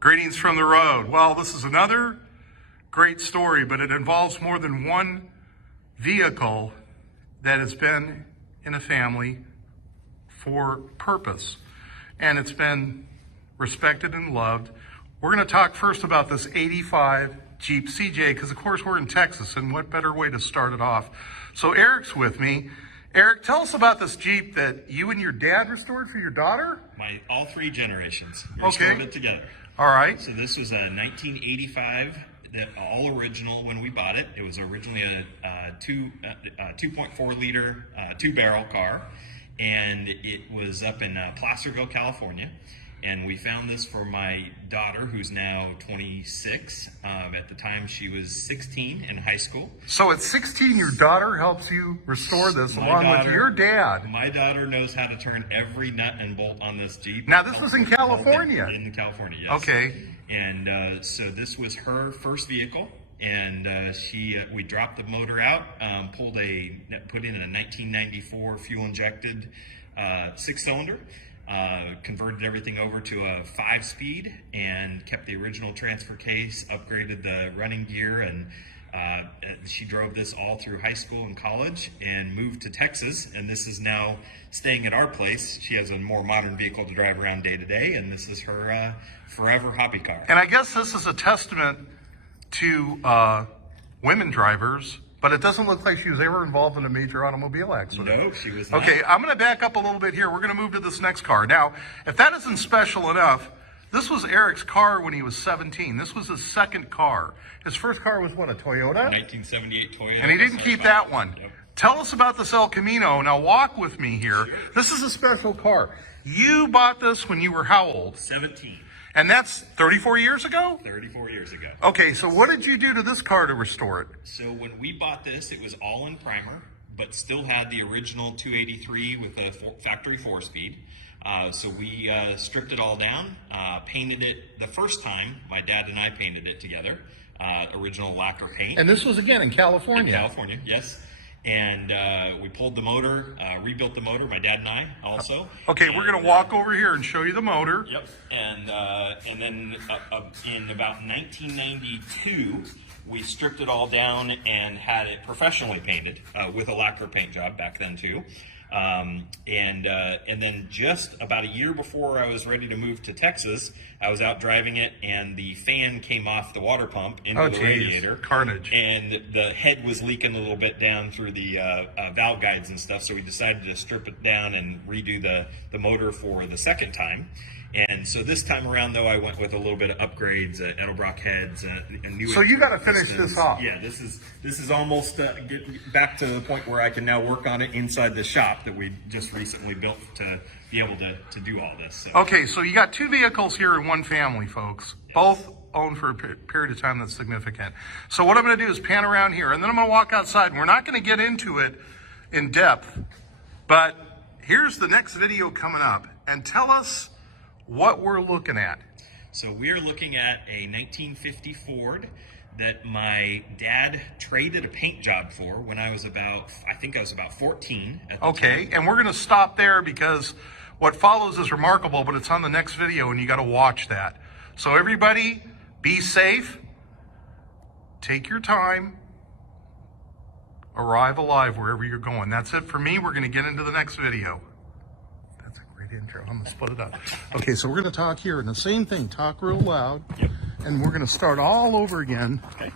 Greetings from the road. Well, this is another great story, but it involves more than one vehicle that has been in a family for purpose. And it's been respected and loved. We're going to talk first about this 85 Jeep CJ, because of course we're in Texas, and what better way to start it off. So Eric's with me. Eric, tell us about this Jeep that you and your dad restored for your daughter? All three generations Okay. restored it together. All right. So this was a 1985, all original when we bought it. It was originally a 2.4 liter, 2-barrel car, and it was up in Placerville, California. And we found this for my daughter, who's now 26. At the time, she was 16 in high school. So at 16, your daughter helps you restore this along with your dad. My daughter knows how to turn every nut and bolt on this Jeep. Now, this was in California. In California, yes. Okay. And so this was her first vehicle. And we dropped the motor out, put in a 1994 fuel-injected 6-cylinder. Converted everything over to a 5-speed and kept the original transfer case, upgraded the running gear, and she drove this all through high school and college and moved to Texas, and this is now staying at our place. She has a more modern vehicle to drive around day to day, and this is her forever hobby car. And I guess this is a testament to women drivers, but it doesn't look like she was ever involved in a major automobile accident. No, she was not. Okay, I'm going to back up a little bit here. We're going to move to this next car. Now, if that isn't special enough, this was Eric's car when he was 17. This was his second car. His first car was what, a Toyota? 1978 Toyota. And he didn't keep that one. Yep. Tell us about this El Camino. Now, walk with me here. Sure. This is a special car. You bought this when you were how old? 17. And that's 34 years ago? 34 years ago. Okay, so what did you do to this car to restore it? So when we bought this, it was all in primer, but still had the original 283 with a factory 4-speed. So we stripped it all down, painted it the first time. My dad and I painted it together, original lacquer paint. And this was again in California. In California, yes. And we pulled the motor, rebuilt the motor, my dad and I also. Okay, we're going to walk over here and show you the motor. Yep. And then in about 1992, we stripped it all down and had it professionally painted with a lacquer paint job back then too. And then just about a year before I was ready to move to Texas, I was out driving it, and the fan came off the water pump into the radiator. Carnage. And the head was leaking a little bit down through the valve guides and stuff, so we decided to strip it down and redo the motor for the second time. And so this time around, though, I went with a little bit of upgrades, Edelbrock heads, and new. So you got to finish this off. Yeah, this is almost get back to the point where I can now work on it inside the shop that we just recently built to be able to do all this. So. Okay, so you got two vehicles here in one family, folks. Yes. Both owned for a period of time that's significant. So what I'm going to do is pan around here, and then I'm going to walk outside. And we're not going to get into it in depth, but here's the next video coming up, and tell us what we're looking at. So we're looking at a 1950 Ford that my dad traded a paint job for when I was about 14 at the time. And we're going to stop there because what follows is remarkable, but it's on the next video and you got to watch that. So everybody, be safe, take your time, arrive alive wherever you're going. That's it for me. We're going to get into the next video. Intro. I'm gonna split it up. Okay, so we're gonna talk here, and the same thing, talk real loud. Yep. And we're gonna start all over again. Okay.